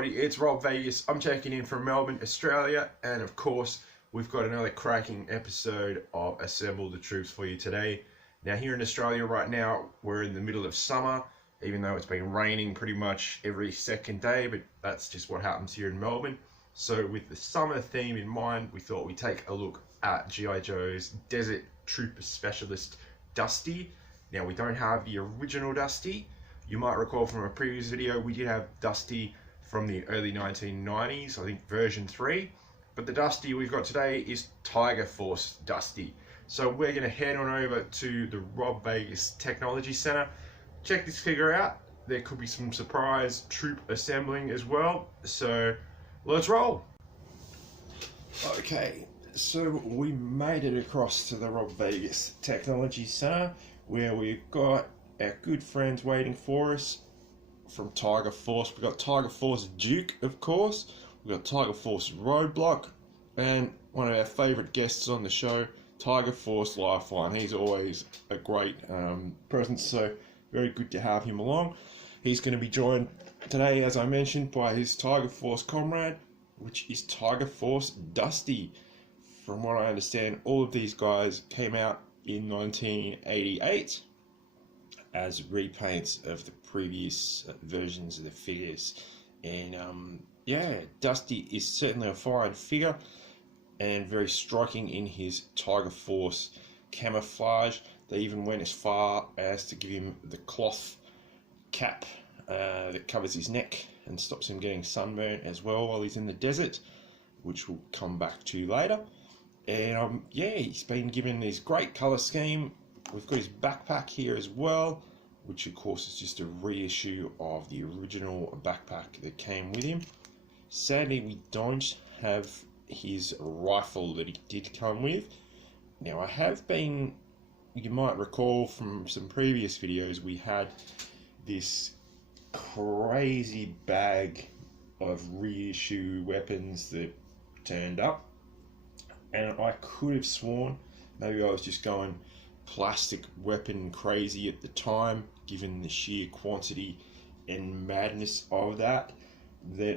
everybody, it's Rob Vegas. I'm checking in from Melbourne, Australia, and of course we've got another cracking episode of Assemble the Troops for you today. Now here in Australia right now, we're in the middle of summer, even though it's been raining pretty much every second day, but that's just what happens here in Melbourne. So with the summer theme in mind, we thought we'd take a look at GiJoe's Desert Trooper Specialist Dusty. Now we don't have the original Dusty. You might recall from a previous video, we did have Dusty from the early 1990s, I think version 3. But the Dusty we've got today is Tiger Force Dusty. So we're going to head on over to the Rob Vegas Technology Center. Check this figure out. There could be some surprise troop assembling as well. So let's roll. Okay, so we made it across to the Rob Vegas Technology Center, where we've got our good friends waiting for us from Tiger Force. We've got Tiger Force Duke, of course. We've got Tiger Force Roadblock, and one of our favourite guests on the show, Tiger Force Lifeline. He's always a great presence, so very good to have him along. He's going to be joined today, as I mentioned, by his Tiger Force comrade, which is Tiger Force Dusty. From what I understand, all of these guys came out in 1988 as repaints of the previous versions of the figures. And yeah, Dusty is certainly a fine figure and very striking in his Tiger Force camouflage. They even went as far as to give him the cloth cap that covers his neck and stops him getting sunburnt as well while he's in the desert, which we'll come back to later. And yeah, he's been given this great colour scheme. We've got his backpack here as well, which of course is just a reissue of the original backpack that came with him. Sadly, we don't have his rifle that he did come with. Now, I have been, you might recall from some previous videos, we had this crazy bag of reissue weapons that turned up, and I could have sworn, maybe I was just going plastic weapon crazy at the time, given the sheer quantity and madness of that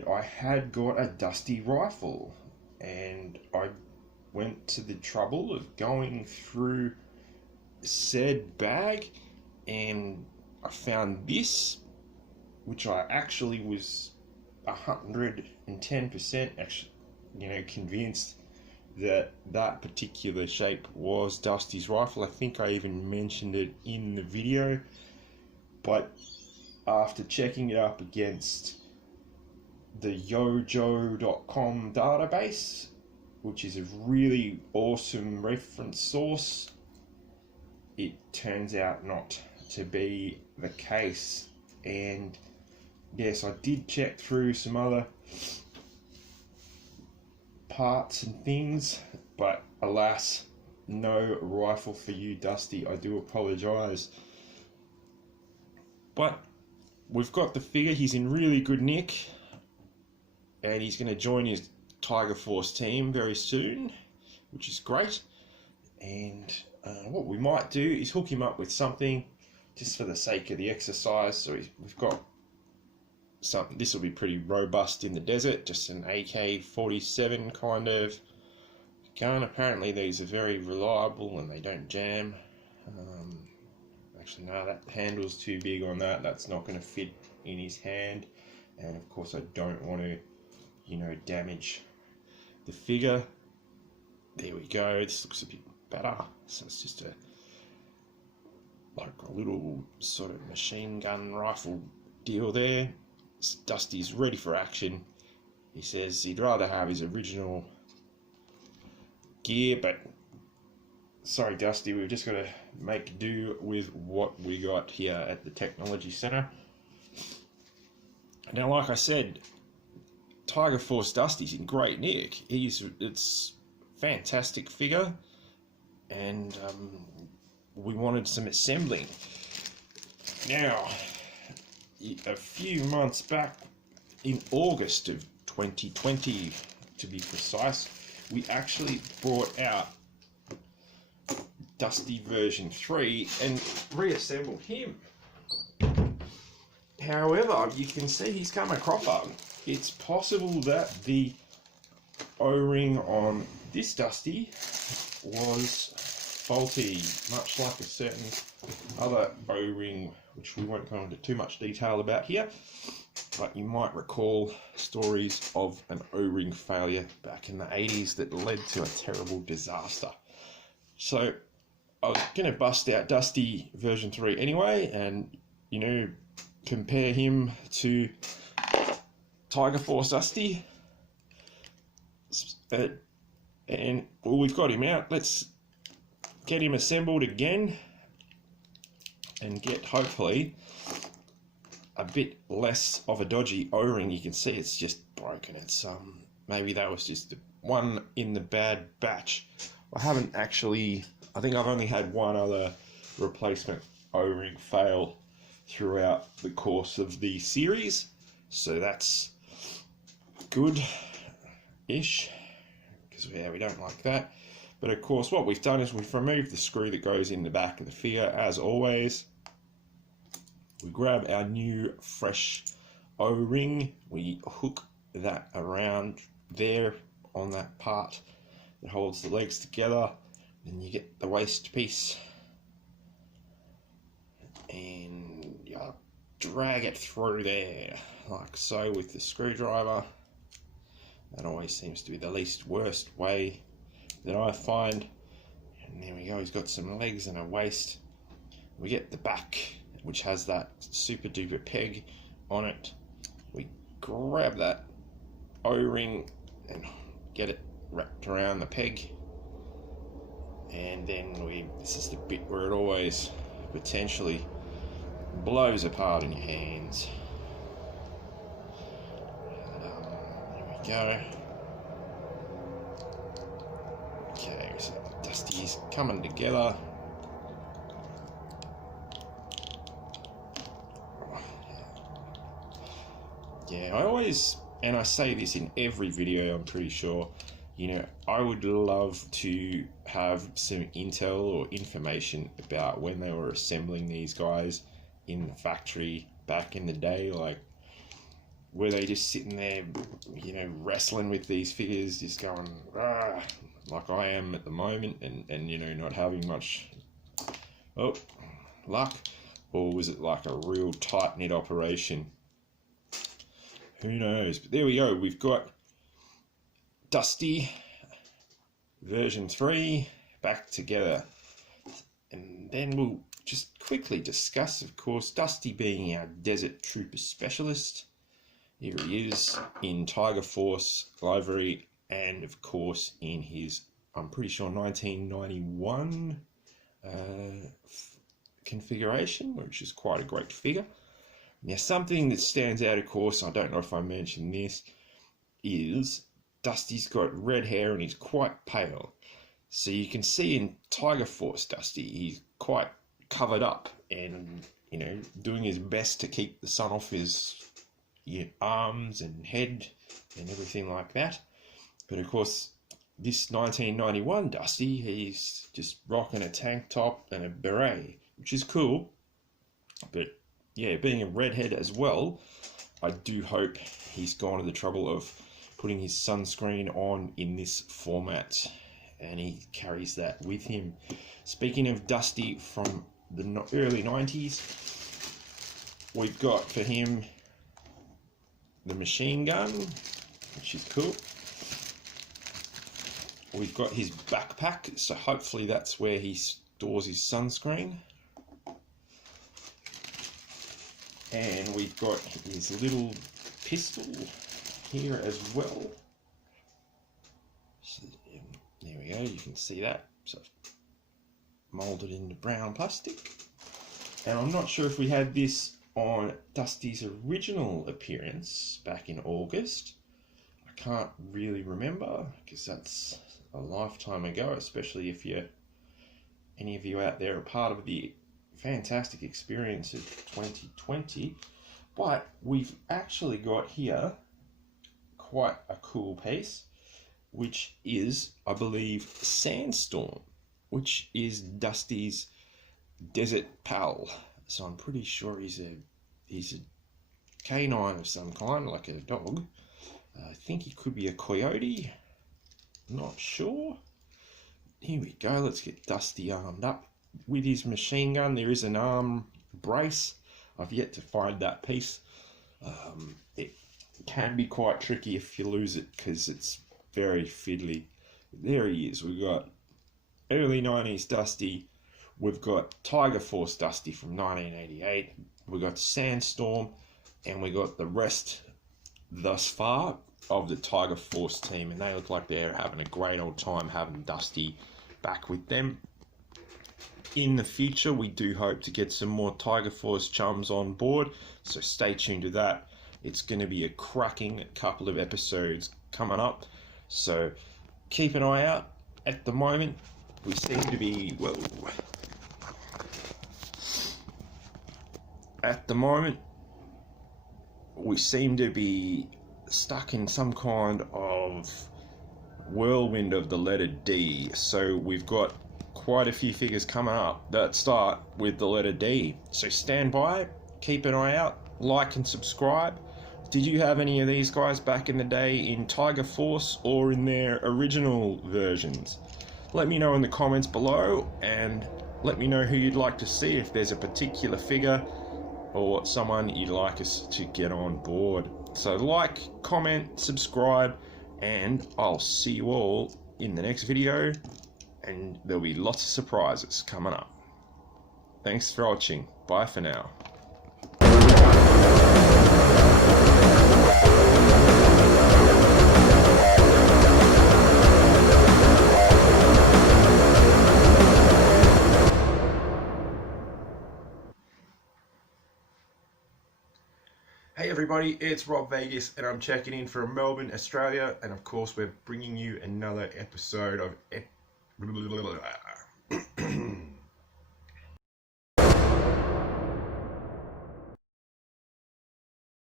I had got a Dusty rifle. And I went to the trouble of going through said bag, and I found this, which I actually was 110% actually, convinced that that particular shape was Dusty's rifle. I think I even mentioned it in the video, but after checking it up against the GiJoe.com database, which is a really awesome reference source, it turns out not to be the case. And yes, I did check through some other parts and things, but alas, no rifle for you, Dusty. I do apologise. But we've got the figure. He's in really good nick, and he's going to join his Tiger Force team very soon, which is great. And what we might do is hook him up with something just for the sake of the exercise. So we've got something, this will be pretty robust in the desert, just an AK-47 kind of gun. Apparently these are very reliable and they don't jam. Actually no, that handle's too big on that. That's not going to fit in his hand, and of course I don't want to damage the figure. There we go. This looks a bit better. So it's just like a little sort of machine gun rifle deal there. Dusty's ready for action. He says he'd rather have his original gear, but sorry Dusty, we've just got to make do with what we got here at the Technology Center. Now, like I said, Tiger Force Dusty's in great nick. It's fantastic figure, and we wanted some assembling. Now, a few months back, in August of 2020 to be precise, we actually brought out Dusty version 3 and reassembled him. However, you can see he's come a cropper. it's possible that the O-ring on this Dusty was faulty, much like a certain other O-ring, which we won't go into too much detail about here, but you might recall stories of an O-ring failure back in the 80s that led to a terrible disaster. So I was going to bust out Dusty version 3 anyway, and, you know, compare him to Tiger Force Dusty. And, well, we've got him out. Let's get him assembled again and get, hopefully, a bit less of a dodgy O-ring. You can see it's just broken. It's maybe that was just one in the bad batch. I haven't actually, I think I've only had one other replacement O-ring fail throughout the course of the series, so that's good-ish, because yeah, we don't like that. But of course what we've done is we've removed the screw that goes in the back of the figure, as always. We grab our new fresh O-ring, we hook that around there on that part that holds the legs together, and you get the waist piece, and you drag it through there like so with the screwdriver. That always seems to be the least worst way that I find. And there we go, he's got some legs and a waist. We get the back, which has that super duper peg on it. We grab that O-ring and get it wrapped around the peg, and then this is the bit where it always potentially blows apart in your hands. There we go. Okay, so Dusty's coming together. Yeah, I always, and I say this in every video, I'm pretty sure, you know, I would love to have some intel or information about when they were assembling these guys in the factory back in the day. Like, were they just sitting there, you know, wrestling with these figures, just going, ah, like I am at the moment, and you know, not having much luck? Or was it like a real tight-knit operation? Who knows? But there we go, we've got Dusty version 3 back together. And then we'll just quickly discuss, of course, Dusty being our Desert Trooper specialist. Here he is in Tiger Force livery, and of course in his, I'm pretty sure, 1991 configuration, which is quite a great figure. Now, something that stands out, of course, I don't know if I mentioned this, is Dusty's got red hair and he's quite pale. So you can see in Tiger Force Dusty, he's quite covered up and, you know, doing his best to keep the sun off his arms and head and everything like that. But of course, this 1991 Dusty, he's just rocking a tank top and a beret, which is cool. But yeah, being a redhead as well, I do hope he's gone to the trouble of putting his sunscreen on in this format, and he carries that with him. Speaking of Dusty from the early 90s, we've got for him the machine gun, which is cool. We've got his backpack, so hopefully that's where he stores his sunscreen. And we've got his little pistol here as well. So, there we go, you can see that. So moulded into brown plastic. And I'm not sure if we had this on Dusty's original appearance back in August. I can't really remember, because that's a lifetime ago, especially if any of you out there are part of the fantastic experience of 2020. But we've actually got here quite a cool piece, which is, I believe, Sandstorm, which is Dusty's desert pal. So I'm pretty sure he's a canine of some kind, like a dog. I think he could be a coyote. Not sure. Here we go. Let's get Dusty armed up with his machine gun. There is an arm brace. I've yet to find that piece. It can be quite tricky if you lose it because it's very fiddly. There he is. We've got early 90s Dusty. We've got Tiger Force Dusty from 1988. We've got Sandstorm. And we got the rest thus far of the Tiger Force team. And they look like they're having a great old time having Dusty back with them. In the future, we do hope to get some more Tiger Force chums on board. So stay tuned to that. It's going to be a cracking couple of episodes coming up. So keep an eye out. At the moment, we seem to be, well, at the moment, we seem to be stuck in some kind of whirlwind of the letter D. So we've got quite a few figures coming up that start with the letter D. So stand by, keep an eye out, like and subscribe. Did you have any of these guys back in the day in Tiger Force or in their original versions? Let me know in the comments below, and let me know who you'd like to see, if there's a particular figure or someone you'd like us to get on board. So like, comment, subscribe, and I'll see you all in the next video, and there'll be lots of surprises coming up. Thanks for watching. Bye for now. Hey everybody, it's Rob Vegas, and I'm checking in from Melbourne, Australia, and of course we're bringing you another episode of